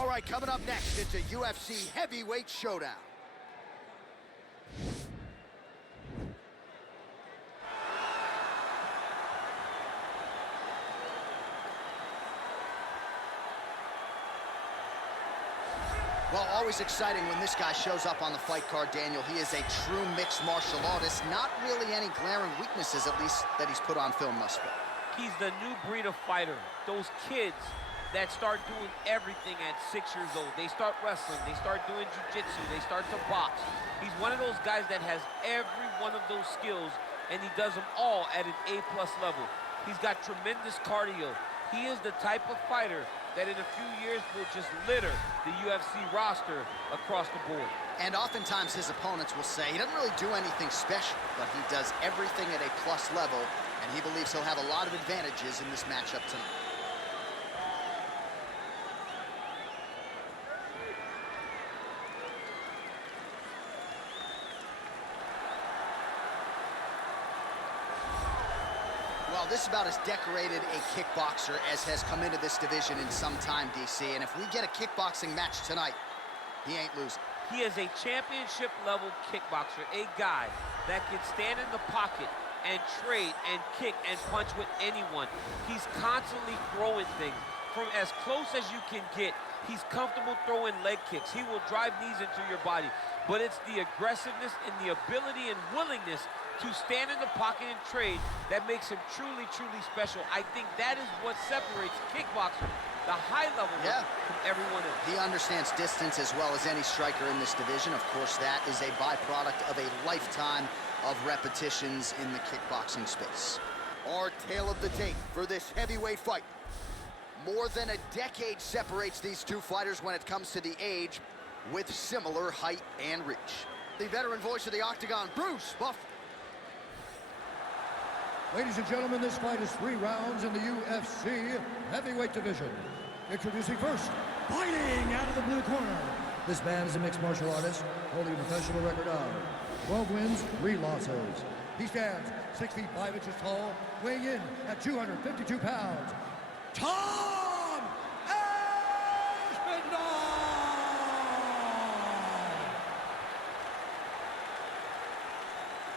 All right, coming up next, it's a UFC heavyweight showdown. Well, always exciting when this guy shows up on the fight card, Daniel. He is a true mixed martial artist. Not really any glaring weaknesses, at least, that he's put on film thus far. He's the new breed of fighter. Those kids that start doing everything at 6 years old. They start wrestling, they start doing jiu-jitsu, they start to box. He's one of those guys that has every one of those skills, and he does them all at an A+ level. He's got tremendous cardio. He is the type of fighter that in a few years will just litter the UFC roster across the board. And oftentimes his opponents will say he doesn't really do anything special, but he does everything at a plus level, and he believes he'll have a lot of advantages in this matchup tonight. Well, this is about as decorated a kickboxer as has come into this division in some time, DC. And if we get a kickboxing match tonight, he ain't losing. He is a championship-level kickboxer, a guy that can stand in the pocket and trade and kick and punch with anyone. He's constantly throwing things from as close as you can get. He's comfortable throwing leg kicks. He will drive knees into your body. But it's the aggressiveness and the ability and willingness to stand in the pocket and trade that makes him truly, truly special. I think that is what separates kickboxer, the high level, from everyone else. He understands distance as well as any striker in this division. Of course, that is a byproduct of a lifetime of repetitions in the kickboxing space. Our tale of the tape for this heavyweight fight. More than a decade separates these two fighters when it comes to the age, with similar height and reach. The veteran voice of the Octagon, Bruce Buff. Ladies and gentlemen, this fight is 3 rounds in the UFC heavyweight division. Introducing first, fighting out of the blue corner. This man is a mixed martial artist, holding a professional record of 12 wins, 3 losses. He stands 6 feet 5 inches tall, weighing in at 252 pounds. Tom Aspinall!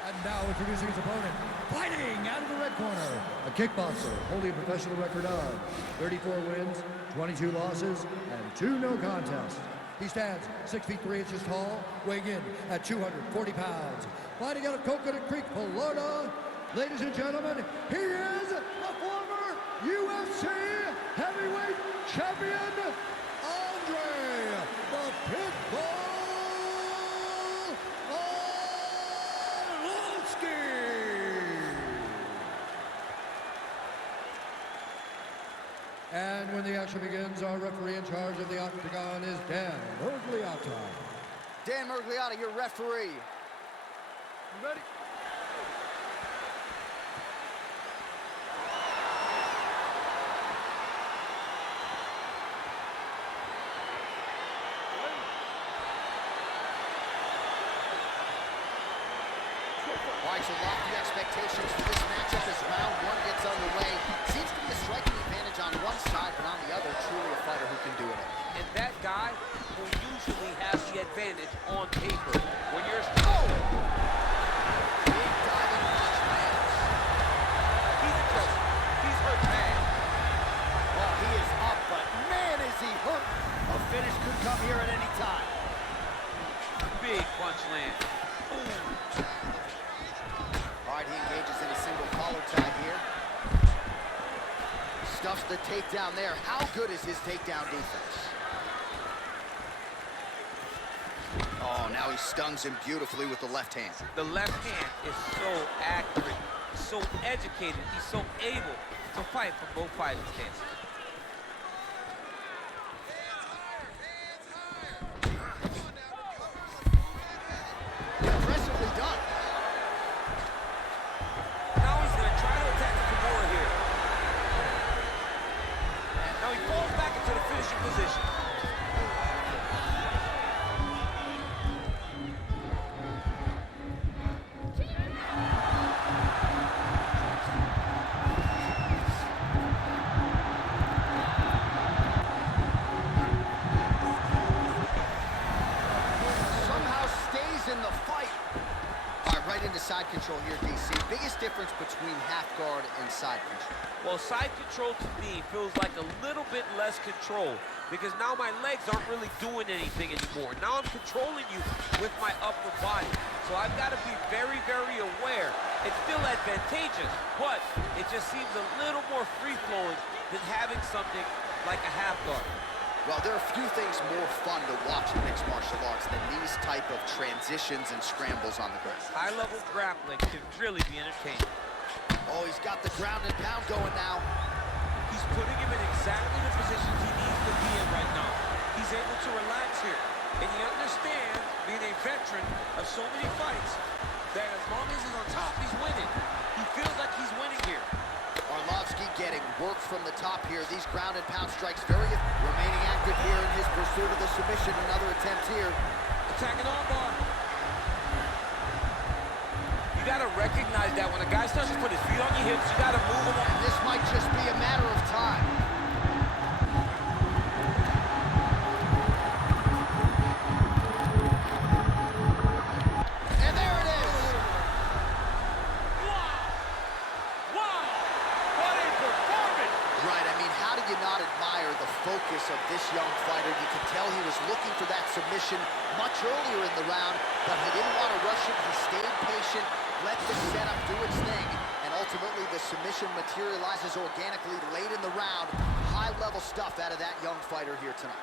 And now introducing his opponent, fighting out of the red corner, a kickboxer holding a professional record of 34 wins, 22 losses, and 2 no contests. He stands 6 feet 3 inches tall, weighing in at 240 pounds. Fighting out of Coconut Creek, Florida, ladies and gentlemen, he is the former UFC heavyweight champion, Andrei, the Pitbull Arlovski. And when the action begins, our referee in charge of the Octagon is Dan Mergliotta. Dan Mergliotta, your referee. You ready? All right, so lofty expectations for this matchup as round 1 gets underway. Seems to be a striking advantage on one side, but on the other, truly a fighter who can do it all. And that guy will usually have the advantage on paper. When you're... Big diving punch lands. He's adjusted. He's hurt bad. Oh, he is up, but man, is he hurt. A finish could come here at any time. Big punch land. All right, he engages in a single collar tie here. Stuffs the takedown there. How good is his takedown defense? Oh, now he stuns him beautifully with the left hand. The left hand is so accurate, so educated, he's so able to fight for both fighters' chances. Impressively done. Now he's going to try to attack the Kimura here. And now he falls back into the finishing position. control here, DC. Biggest difference between half guard and side control. Well, side control to me feels like a little bit less control because now my legs aren't really doing anything anymore. Now I'm controlling you with my upper body. So I've got to be very, very aware. It's still advantageous, but it just seems a little more free-flowing than having something like a half guard. Well, there are few things more fun to watch in mixed martial arts than these type of transitions and scrambles on the ground. High-level grappling can really be entertaining. Oh, he's got the ground and pound going now. He's putting him in exactly the positions he needs to be in right now. He's able to relax here. And he understands, being a veteran of so many fights, that as long as he's on top, he's winning. He feels like he's winning here. Arlovski getting work from the top here. These ground and pound strikes remaining active here in his pursuit of the submission. Another attempt here. Attacking armbar. You gotta recognize that when a guy starts to put his feet on your hips, you gotta move him. And this might just be a matter of time. And there it is. Wow! What a performance! Right, I mean, how do you not admire the focus of this young fighter? You could tell he was looking for that submission much earlier in the round, but he didn't want to rush it. He stayed patient, let the setup do its thing, and ultimately the submission materializes organically late in the round. High-level stuff out of that young fighter here tonight.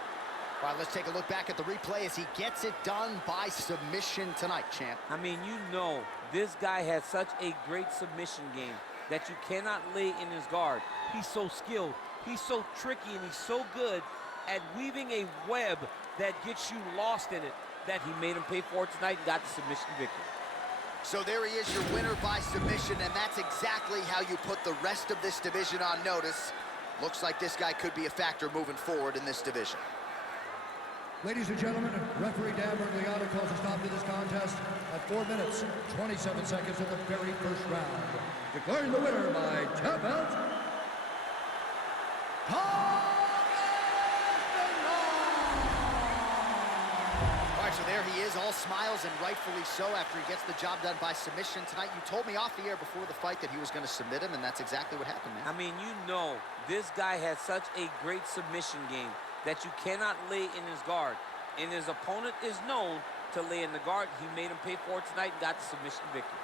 All right, let's take a look back at the replay as he gets it done by submission tonight, champ. I mean, you know, this guy has such a great submission game that you cannot lay in his guard. He's so skilled, he's so tricky, and he's so good at weaving a web that gets you lost in it that he made him pay for it tonight and got the submission victory. So there he is, your winner by submission, and that's exactly how you put the rest of this division on notice. Looks like this guy could be a factor moving forward in this division. Ladies and gentlemen, referee Dan Bergliano calls a stop to this contest at 4 minutes, 27 seconds of the very first round. Declaring the winner by tap out, All right, so there he is, all smiles, and rightfully so after he gets the job done by submission tonight. You told me off the air before the fight that he was going to submit him, and that's exactly what happened, man. I mean, you know, this guy has such a great submission game that you cannot lay in his guard. And his opponent is known to lay in the guard. He made him pay for it tonight and got the submission victory.